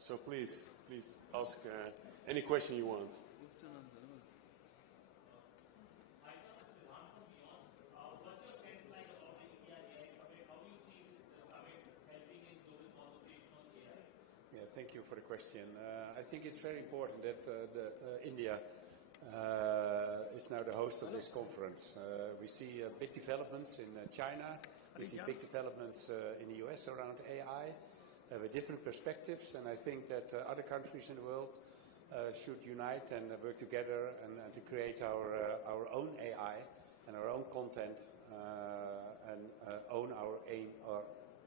So please ask any question you want. Thank you for the question. I think it's very important that India is now the host of this conference. We see big developments in China. We see big developments in the US around AI with different perspectives. And I think that other countries in the world should unite and work together and to create our own AI and our own content and own our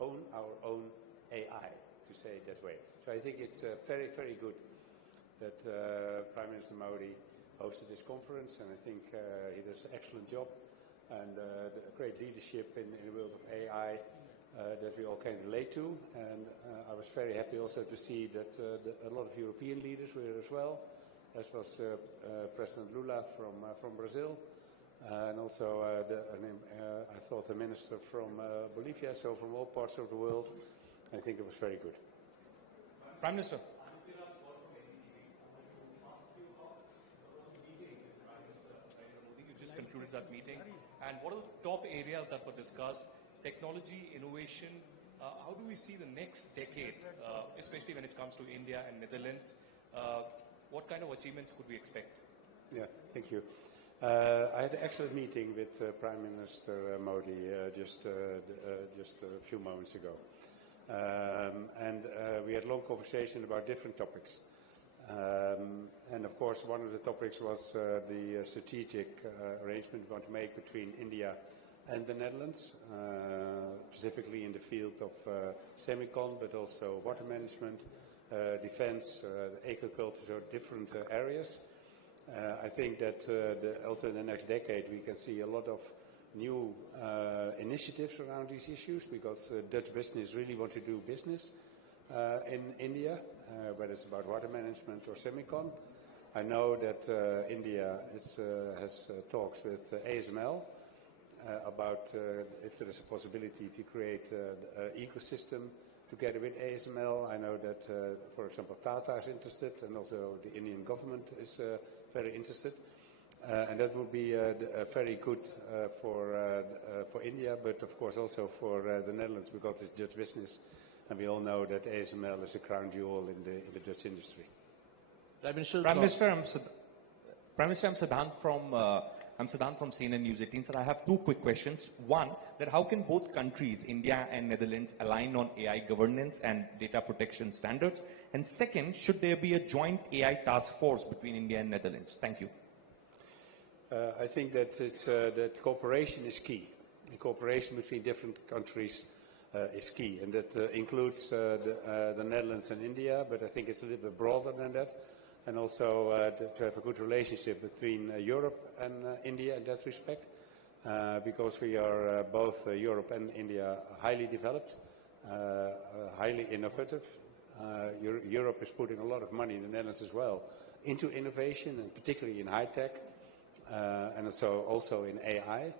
own AI, to say it that way. So I think it's very, very good that Prime Minister Modi hosted this conference, and I think he does an excellent job and great leadership in the world of AI that we all can relate to. And I was very happy also to see that a lot of European leaders were as well, as was President Lula from Brazil, and also I thought the minister from Bolivia, so from all parts of the world. I think it was very good. Prime Minister. You just concluded that meeting. And what are the top areas that were discussed? Technology, innovation. How do we see the next decade, especially when it comes to India and Netherlands? What kind of achievements could we expect? Yeah, thank you. I had an excellent meeting with Prime Minister Modi just a few moments ago. And we had a long conversation about different topics. And of course, one of the topics was the strategic arrangement we want to make between India and the Netherlands, specifically in the field of semicon, but also water management, defense, agriculture, so different areas. I think that also in the next decade we can see a lot of new initiatives around these issues, because Dutch business really want to do business in India, whether it's about water management or semicon. I know that India has talks with ASML about if there is a possibility to create an ecosystem together with ASML. I know that, for example, Tata is interested, and also the Indian government is very interested. And that would be very good for India, but of course also for the Netherlands, because it's Dutch business, and we all know that ASML is a crown jewel in the Dutch industry. Prime Minister, I'm Siddhant from CNN News 18. Sir, I have two quick questions. One, that how can both countries, India and Netherlands, align on AI governance and data protection standards? And second, should there be a joint AI task force between India and Netherlands? Thank you. I think that that cooperation is key. The cooperation between different countries is key, and that includes the Netherlands and India, but I think it's a little bit broader than that. And also to have a good relationship between Europe and India in that respect, because we are both Europe and India highly developed, highly innovative. Europe is putting a lot of money in the Netherlands as well into innovation, and particularly in high tech, and also in AI.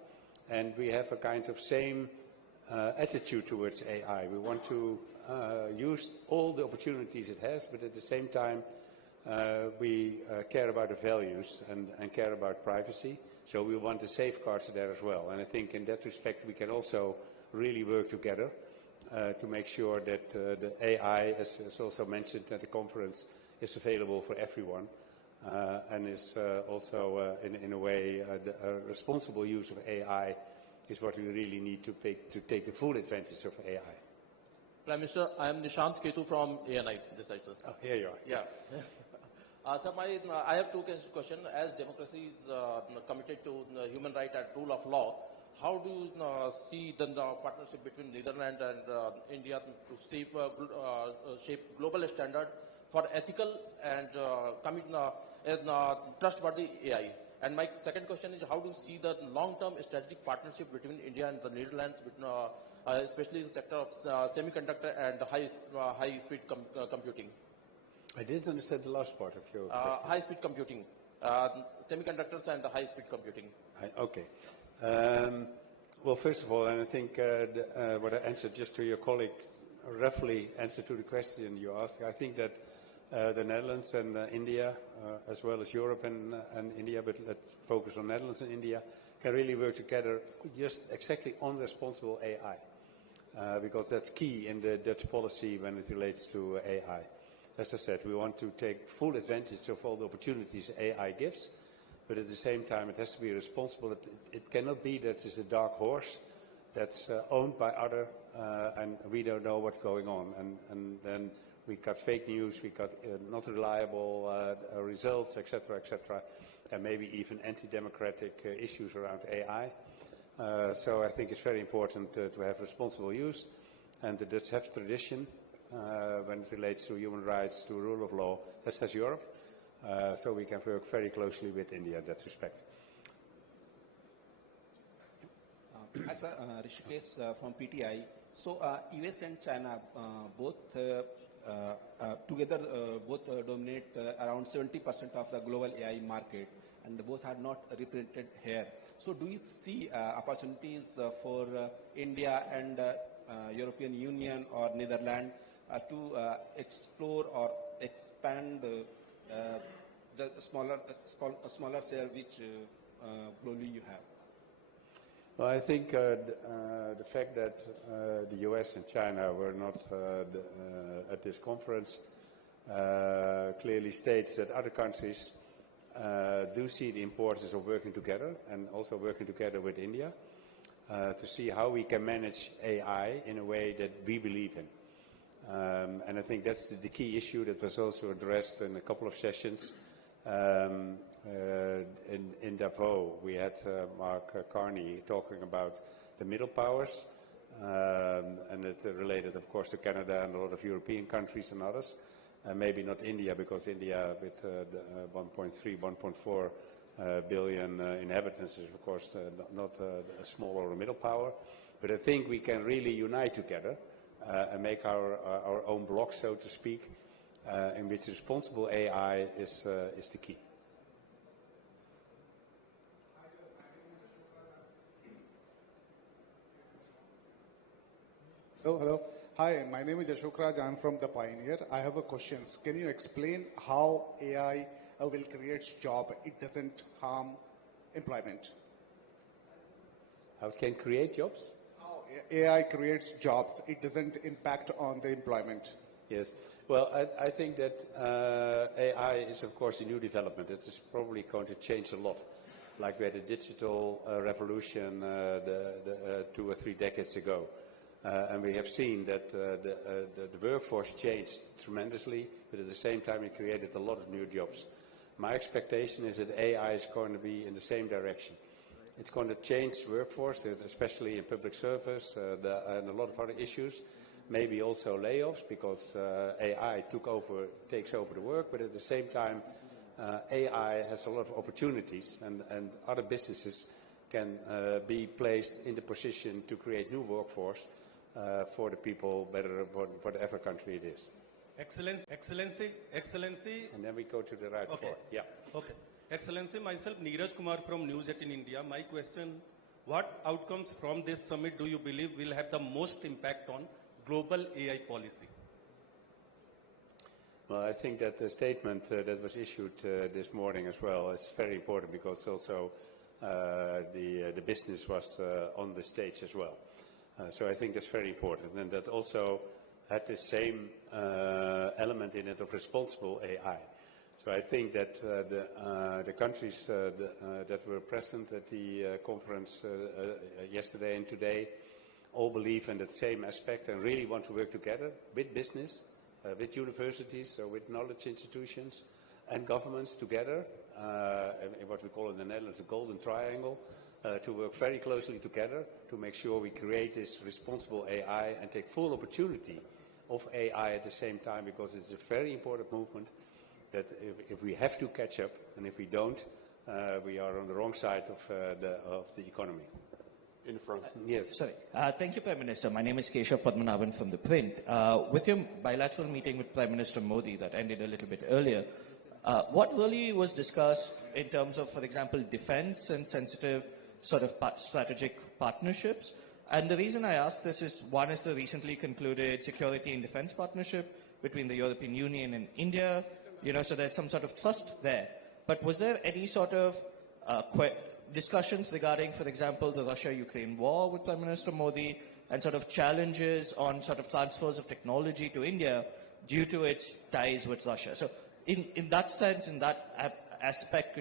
And we have a kind of same attitude towards AI. We want to use all the opportunities it has, but at the same time we care about the values and care about privacy. So we want the safeguards there as well. And I think in that respect we can also really work together to make sure that the AI, as also mentioned at the conference, is available for everyone. And is also in a way a responsible use of AI is what we really need to take the full advantage of AI. Prime Minister, I am Nishant Ketu from ANI, this side, sir. Oh, here you are. Yeah. Sir, I have two questions. As democracy is committed to human rights and rule of law, how do you see the partnership between Netherlands and India to shape global standard for ethical and trustworthy AI? And my second question is, how do you see the long-term strategic partnership between India and the Netherlands, especially in the sector of semiconductor and high-speed computing? I didn't understand the last part of your question. High-speed computing, semiconductors and high-speed computing. Okay. Well, first of all, and I think what I answered just to your colleague roughly answer to the question you asked. I think that the Netherlands and India, as well as Europe and India, but let's focus on Netherlands and India, can really work together just exactly on responsible AI. Because that's key in the Dutch policy when it relates to AI. As I said, we want to take full advantage of all the opportunities AI gives, but at the same time it has to be responsible. It cannot be that it's a dark horse that's owned by other and we don't know what's going on. And then we got fake news, we got not reliable results, etc., and maybe even anti-democratic issues around AI. So I think it's very important to have responsible use, and the Dutch have tradition when it relates to human rights, to rule of law, as has Europe. So we can work very closely with India in that respect. As Rishikesh from PTI, so US and China both together dominate around 70% of the global AI market, and both are not represented here. So do you see opportunities for India and European Union or Netherlands to explore or expand the smaller cell which globally you have? Well, I think the fact that the US and China were not at this conference clearly states that other countries do see the importance of working together, and also working together with India to see how we can manage AI in a way that we believe in. And I think that's the key issue that was also addressed in a couple of sessions. In Davos, we had Mark Carney talking about the middle powers, and it related, of course, to Canada and a lot of European countries and others. Maybe not India, because India, with the 1.3, 1.4 billion inhabitants, is, of course, not a small or a middle power. But I think we can really unite together and make our own block, so to speak, in which responsible AI is the key. Hello. Hi, my name is Ashok Raj. I'm from The Pioneer. I have a question. Can you explain how AI will create job? It doesn't harm employment. How it can create jobs? How AI creates jobs. It doesn't impact on the employment. Yes. Well, I think that AI is, of course, a new development. It is probably going to change a lot. Like we had a digital revolution 2 or 3 decades ago. And we have seen that the workforce changed tremendously, but at the same time it created a lot of new jobs. My expectation is that AI is going to be in the same direction. It's going to change workforce, especially in public service and a lot of other issues. Maybe also layoffs, because AI takes over the work, but at the same time AI has a lot of opportunities, and other businesses can be placed in the position to create new workforce for the people, better for whatever country it is. Excellency. And then we go to the right floor. Yeah. Okay. Excellency, myself Neeraj Kumar from News 18 India. My question, what outcomes from this summit do you believe will have the most impact on global AI policy? Well, I think that the statement that was issued this morning as well is very important, because also the business was on the stage as well. So I think that's very important, and that also had the same element in it of responsible AI. So I think that the countries that were present at the conference yesterday and today all believe in that same aspect and really want to work together with business, with universities, so with knowledge institutions and governments together, in what we call in the Netherlands the golden triangle, to work very closely together to make sure we create this responsible AI and take full opportunity of AI at the same time, because it's a very important movement that if we have to catch up, and if we don't, we are on the wrong side of the economy. In front. Yes. Sorry. Thank you, Prime Minister. My name is Keshav Padmanabhan from The Print. With your bilateral meeting with Prime Minister Modi that ended a little bit earlier, what really was discussed in terms of, for example, defense and sensitive sort of strategic partnerships? And the reason I ask this is, one is the recently concluded security and defense partnership between the European Union and India. So there's some sort of trust there. But was there any sort of discussions regarding, for example, the Russia-Ukraine war with Prime Minister Modi, and sort of challenges on sort of transfers of technology to India due to its ties with Russia? So in that sense, in that aspect,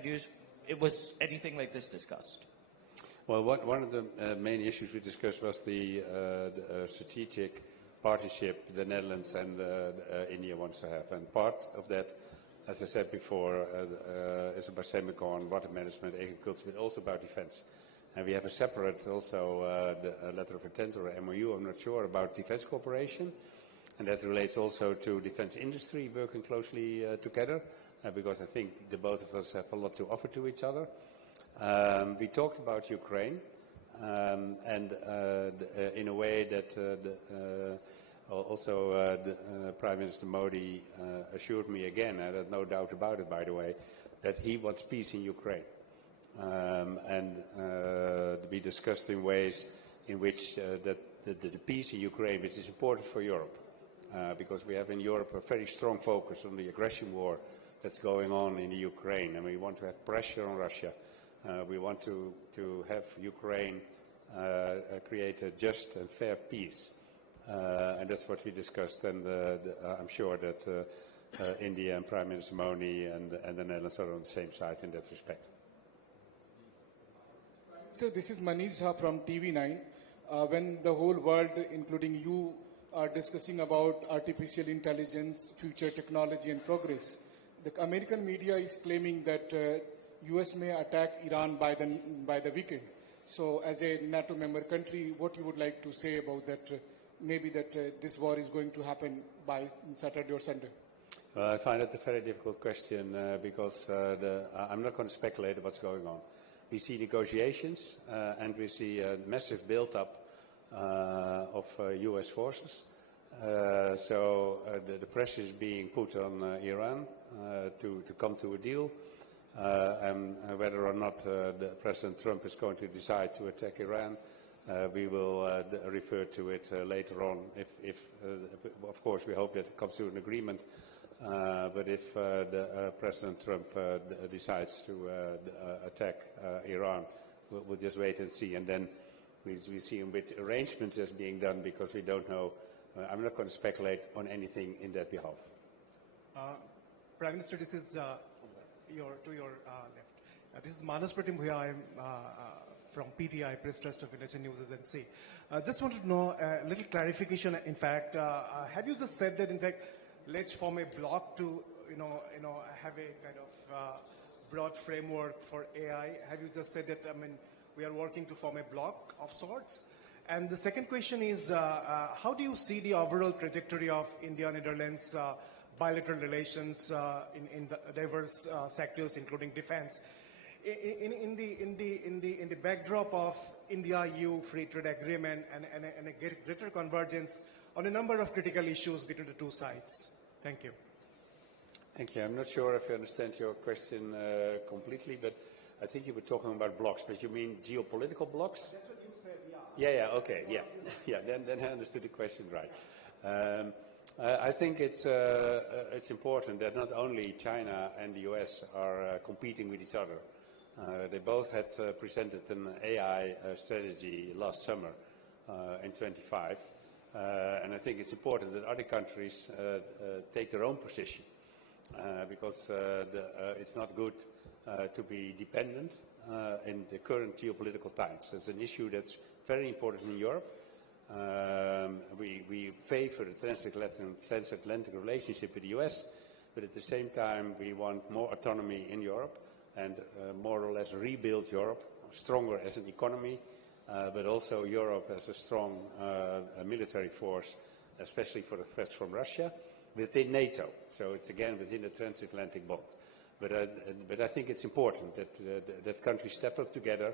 was anything like this discussed? Well, one of the main issues we discussed was the strategic partnership the Netherlands and India wants to have. And part of that, as I said before, is about semicon, water management, agriculture, but also about defense. And we have a separate also letter of intent or MOU, I'm not sure, about defense cooperation. And that relates also to defense industry working closely together, because I think the both of us have a lot to offer to each other. We talked about Ukraine, and in a way that also Prime Minister Modi assured me again, and I have no doubt about it, by the way, that he wants peace in Ukraine. And we discussed in ways in which the peace in Ukraine, which is important for Europe, because we have in Europe a very strong focus on the aggression war that's going on in the Ukraine, and we want to have pressure on Russia. We want to have Ukraine create a just and fair peace. And that's what we discussed, and I'm sure that India and Prime Minister Modi and the Netherlands are on the same side in that respect. So this is Manish Jha from TV9. When the whole world, including you, are discussing about artificial intelligence, future technology and progress, the American media is claiming that US may attack Iran by the weekend. So as a NATO member country, what you would like to say about that, maybe that this war is going to happen by Saturday or Sunday? Well, I find it a very difficult question because I'm not going to speculate on what's going on. We see negotiations and we see a massive build-up of US forces. So the pressure is being put on Iran to come to a deal. And whether or not President Trump is going to decide to attack Iran, we will refer to it later on. Of course, we hope that it comes to an agreement. But if President Trump decides to attack Iran, we'll just wait and see. And then we see with arrangements as being done, because we don't know. I'm not going to speculate on anything in that behalf. Prime Minister, this is to your left. This is Manas Pratim Bhuya. I'm from PTI, Press Trust of Indonesian News Agency. Just wanted to know a little clarification. In fact, have you just said that, in fact, let's form a block to, have a kind of broad framework for AI? Have you just said that, we are working to form a block of sorts? And the second question is, how do you see the overall trajectory of India-Netherlands bilateral relations in the diverse sectors, including defense, in the backdrop of India-EU free trade agreement and a greater convergence on a number of critical issues between the two sides? Thank you. Thank you. I'm not sure if I understand your question completely, but I think you were talking about blocks. But you mean geopolitical blocks? That's what you said, yeah. Yeah, okay, yeah. Yeah, then I understood the question right. I think it's important that not only China and the US are competing with each other. They both had presented an AI strategy last summer in 25. And I think it's important that other countries take their own position, because it's not good to be dependent in the current geopolitical times. It's an issue that's very important in Europe. We favor the transatlantic relationship with the US, but at the same time we want more autonomy in Europe and more or less rebuild Europe, stronger as an economy, but also Europe as a strong military force, especially for the threats from Russia, within NATO. So it's again within the transatlantic bond. But I think it's important that countries step up together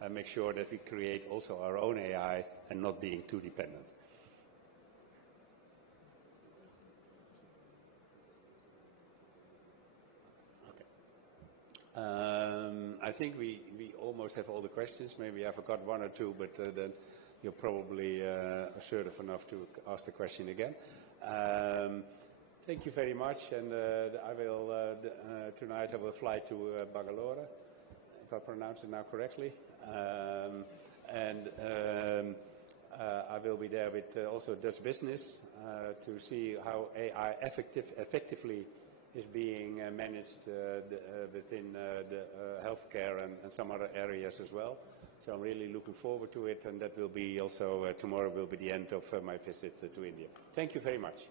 and make sure that we create also our own AI and not being too dependent. Okay. I think we almost have all the questions. Maybe I forgot one or two, but then you're probably assertive enough to ask the question again. Thank you very much, and I will tonight I will fly to Bangalore, if I pronounce it now correctly, and I will be there with also Dutch business to see how AI effectively is being managed within the healthcare and some other areas as well. So I'm really looking forward to it, and that will be also tomorrow will be the end of my visit to India. Thank you very much.